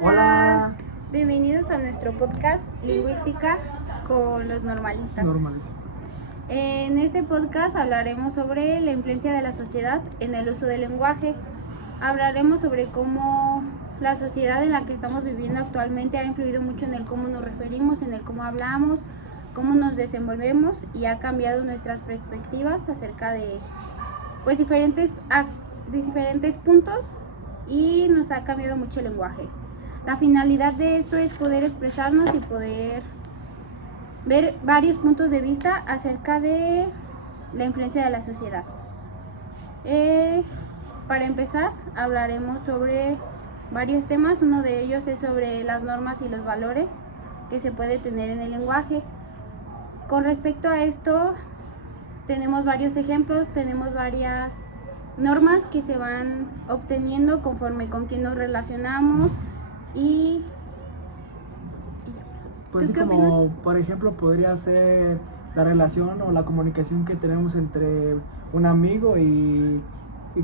Hola, Bienvenidos a nuestro podcast Lingüística con los normalistas. En este podcast hablaremos sobre la influencia de la sociedad en el uso del lenguaje. Hablaremos sobre cómo la sociedad en la que estamos viviendo actualmente ha influido mucho en el cómo nos referimos, en el cómo hablamos, cómo nos desenvolvemos y ha cambiado nuestras perspectivas acerca de diferentes puntos y nos ha cambiado mucho el lenguaje. La finalidad de esto es poder expresarnos y poder ver varios puntos de vista acerca de la influencia de la sociedad. Para empezar, hablaremos sobre varios temas. Uno de ellos es sobre las normas y los valores que se puede tener en el lenguaje. Con respecto a esto, tenemos varios ejemplos, tenemos varias normas que se van obteniendo conforme con quién nos relacionamos. Y pues sí, como por ejemplo podría ser la relación o la comunicación que tenemos entre un amigo y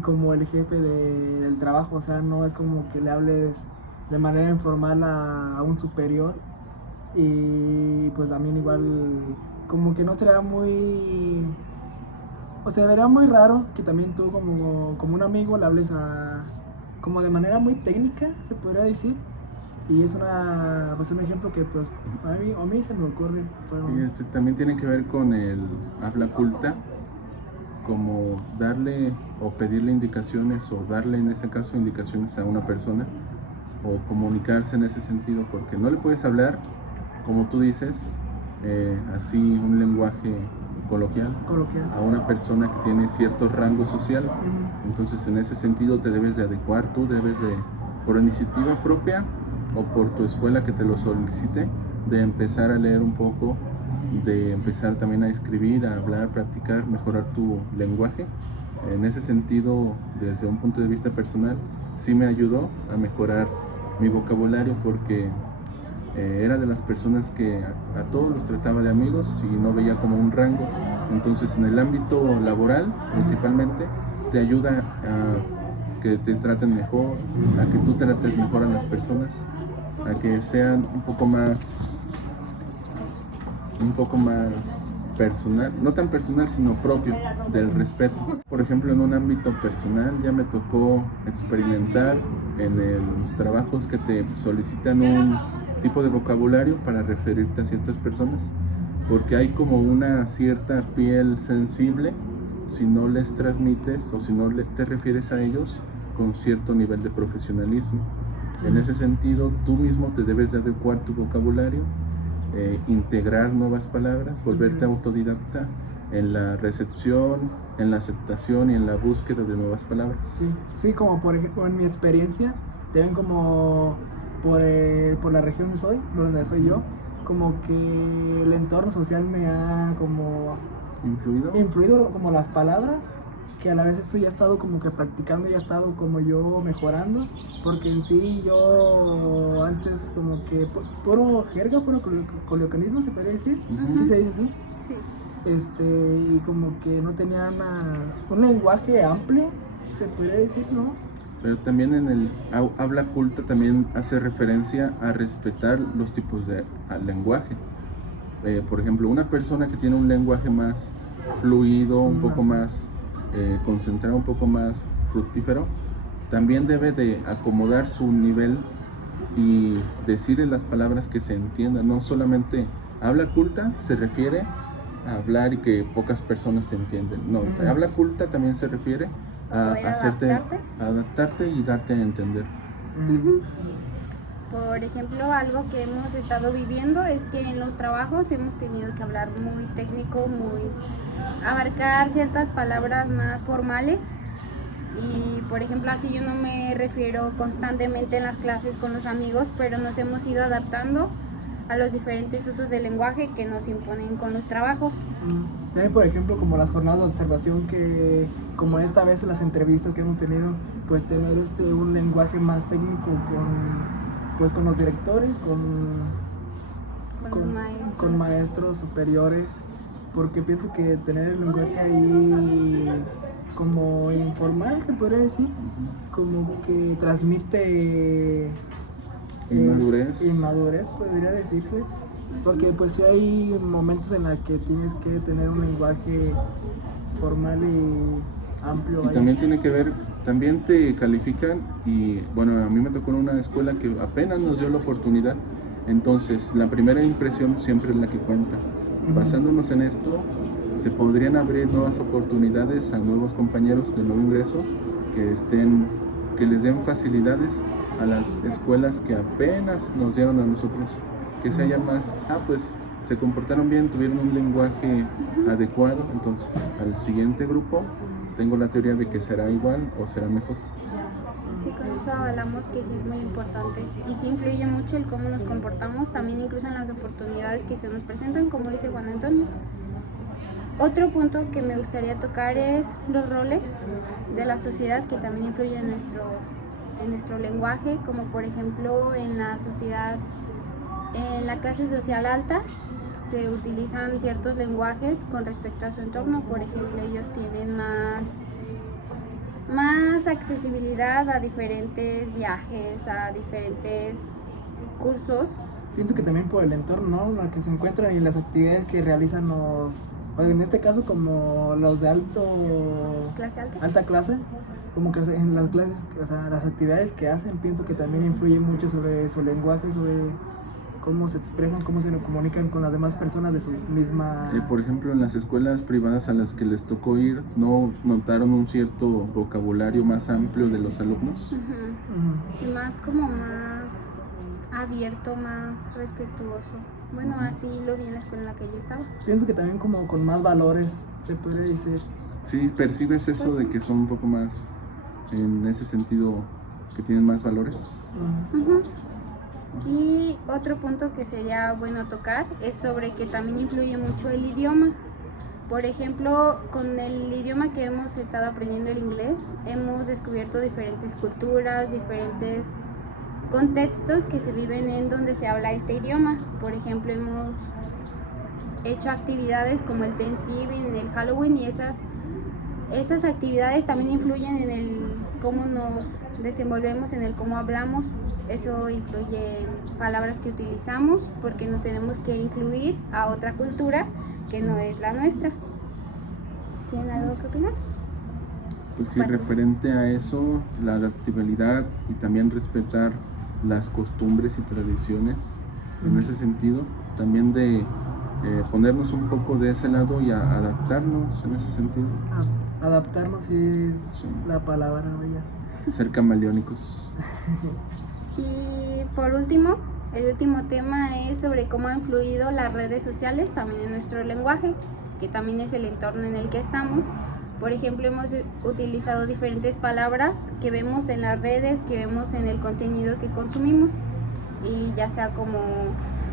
como el jefe del trabajo. O sea, no es como que le hables de manera informal a un superior, y pues también igual como que no será muy, o sea, verá muy raro que también tú como un amigo le hables como de manera muy técnica, se podría decir. Y es un ejemplo que pues a mí se me ocurre. Y también tiene que ver con el habla culta, como darle o pedirle indicaciones o darle en ese caso indicaciones a una persona o comunicarse en ese sentido, porque no le puedes hablar, como tú dices, así un lenguaje coloquial a una persona que tiene cierto rango social. Entonces en ese sentido te debes de adecuar, tú debes de, por iniciativa propia o por tu escuela que te lo solicite, de empezar a leer un poco, de empezar también a escribir, a hablar, practicar, mejorar tu lenguaje. En ese sentido, desde un punto de vista personal, sí me ayudó a mejorar mi vocabulario, porque era de las personas que a todos los trataba de amigos y no veía como un rango. Entonces en el ámbito laboral principalmente te ayuda a que te traten mejor, a que tú trates mejor a las personas, a que sean un poco más personal, no tan personal sino propio del respeto. Por ejemplo, en un ámbito personal ya me tocó experimentar en los trabajos que te solicitan un tipo de vocabulario para referirte a ciertas personas, porque hay como una cierta piel sensible si no les transmites o si no te refieres a ellos con cierto nivel de profesionalismo. En ese sentido, tú mismo te debes de adecuar tu vocabulario, integrar nuevas palabras, volverte autodidacta en la recepción, en la aceptación y en la búsqueda de nuevas palabras. Sí, como por ejemplo en mi experiencia, también como por la región donde soy yo, como que el entorno social me ha como influido como las palabras, que a la vez eso ya he estado como que practicando, ya he estado como yo mejorando, porque en sí yo antes como que puro jerga, puro coloquialismo se podría decir. ¿Sí se dice así? Sí. Y como que no tenía un lenguaje amplio, se podría decir, ¿no? Pero también en el habla culta también hace referencia a respetar los tipos de lenguaje. Por ejemplo, una persona que tiene un lenguaje más fluido, un poco más concentrado, un poco más fructífero, también debe de acomodar su nivel y decirle las palabras que se entiendan. No solamente habla culta se refiere a hablar y que pocas personas te entienden. No, habla culta también se refiere a adaptarte y darte a entender. Por ejemplo, algo que hemos estado viviendo es que en los trabajos hemos tenido que hablar muy técnico, abarcar ciertas palabras más formales. Y por ejemplo, así yo no me refiero constantemente en las clases con los amigos, pero nos hemos ido adaptando a los diferentes usos del lenguaje que nos imponen con los trabajos. También, por ejemplo, como las jornadas de observación, que como esta vez en las entrevistas que hemos tenido, pues tener un lenguaje más técnico con los directores, con maestros superiores, porque pienso que tener el lenguaje ahí como informal, se podría decir, como que transmite Inmadurez podría decirse, porque pues sí hay momentos en los que tienes que tener un lenguaje formal y amplio. Y también tiene que ver, también te califican y bueno, a mí me tocó en una escuela que apenas nos dio la oportunidad, entonces la primera impresión siempre es la que cuenta. Basándonos en esto, se podrían abrir nuevas oportunidades a nuevos compañeros de nuevo ingreso que les den facilidades a las escuelas que apenas nos dieron a nosotros, que se hayan más, pues se comportaron bien, tuvieron un lenguaje adecuado, entonces al siguiente grupo tengo la teoría de que será igual o será mejor. Sí, con eso avalamos que sí es muy importante y sí influye mucho el cómo nos comportamos, también incluso en las oportunidades que se nos presentan, como dice Juan Antonio. Otro punto que me gustaría tocar es los roles de la sociedad que también influyen en nuestro lenguaje, como por ejemplo en la sociedad, en la clase social alta se utilizan ciertos lenguajes con respecto a su entorno. Por ejemplo, ellos tienen más accesibilidad a diferentes viajes, a diferentes cursos. Pienso que también por el entorno, ¿no? Lo que se encuentran y las actividades que realizan los, en este caso como los de alta clase, como que en las clases, o sea, las actividades que hacen, pienso que también influyen mucho sobre su lenguaje, sobre cómo se expresan, cómo se comunican con las demás personas de su misma... Por ejemplo, en las escuelas privadas a las que les tocó ir, ¿no notaron un cierto vocabulario más amplio de los alumnos? Y más abierto, más respetuoso. Bueno, así lo vi en la escuela en la que yo estaba. Pienso que también como con más valores, se podría decir. Sí, ¿percibes eso Pues de que son un poco más, en ese sentido, que tienen más valores? Y otro punto que sería bueno tocar es sobre que también influye mucho el idioma. Por ejemplo, con el idioma que hemos estado aprendiendo, el inglés, hemos descubierto diferentes culturas, diferentes contextos que se viven en donde se habla este idioma. Por ejemplo, hemos hecho actividades como el Thanksgiving, el Halloween, y esas actividades también influyen en el cómo nos desenvolvemos, en el cómo hablamos. Eso influye en palabras que utilizamos, porque nos tenemos que incluir a otra cultura que no es la nuestra. ¿Tienen algo que opinar? Pues sí, referente a eso, la adaptabilidad y también respetar las costumbres y tradiciones, en ese sentido, también de ponernos un poco de ese lado y adaptarnos en ese sentido. Adaptarnos es la palabra, vaya. Ser camaleónicos. Y por último, el último tema es sobre cómo han influido las redes sociales también en nuestro lenguaje, que también es el entorno en el que estamos. Por ejemplo, hemos utilizado diferentes palabras que vemos en las redes, que vemos en el contenido que consumimos, y ya sea como,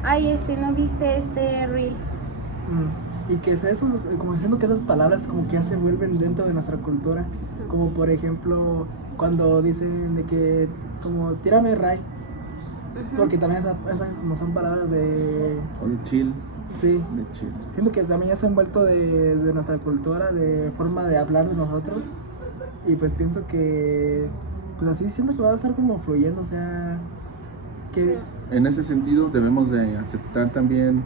¿no viste este reel? Y que es eso, como diciendo que esas palabras como que ya se vuelven dentro de nuestra cultura, como por ejemplo cuando dicen de que como tírame ray, porque también esas como son palabras de... O de chill. Sí, de chill. Siento que también ya se han vuelto de nuestra cultura, de forma de hablar de nosotros, y pues pienso que pues así siento que va a estar como fluyendo, o sea, que... En ese sentido debemos de aceptar también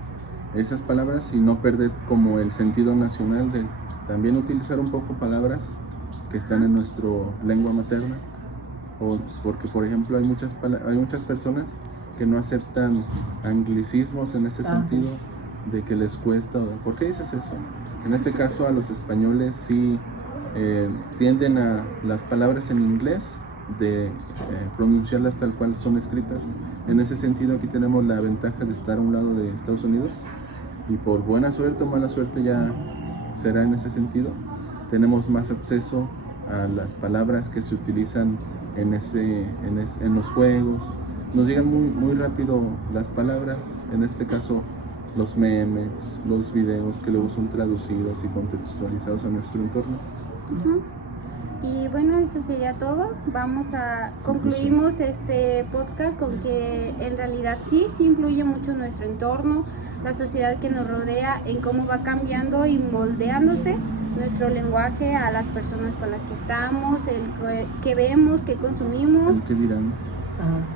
esas palabras y no perder como el sentido nacional de también utilizar un poco palabras que están en nuestra lengua materna, porque por ejemplo hay muchas personas que no aceptan anglicismos en ese sentido, de que les cuesta. ¿Por qué dices eso? En este caso a los españoles sí tienden a las palabras en inglés de pronunciarlas tal cual son escritas. En ese sentido aquí tenemos la ventaja de estar a un lado de Estados Unidos, y por buena suerte o mala suerte ya será en ese sentido, tenemos más acceso a las palabras que se utilizan en los juegos. Nos llegan muy rápido las palabras, en este caso los memes, los videos que luego son traducidos y contextualizados a nuestro entorno. Y bueno, eso sería todo. Concluimos este podcast con que en realidad sí influye mucho nuestro entorno, la sociedad que nos rodea, en cómo va cambiando y moldeándose nuestro lenguaje a las personas con las que estamos, el que vemos, que consumimos. ¿El qué dirán?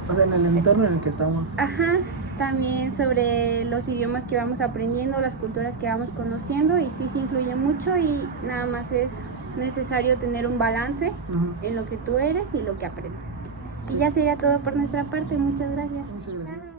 O sea, en el entorno en el que estamos. Ajá, también sobre los idiomas que vamos aprendiendo, las culturas que vamos conociendo, y sí influye mucho, y nada más es necesario tener un balance en lo que tú eres y lo que aprendes. Y ya sería todo por nuestra parte. Muchas gracias. Muchas gracias.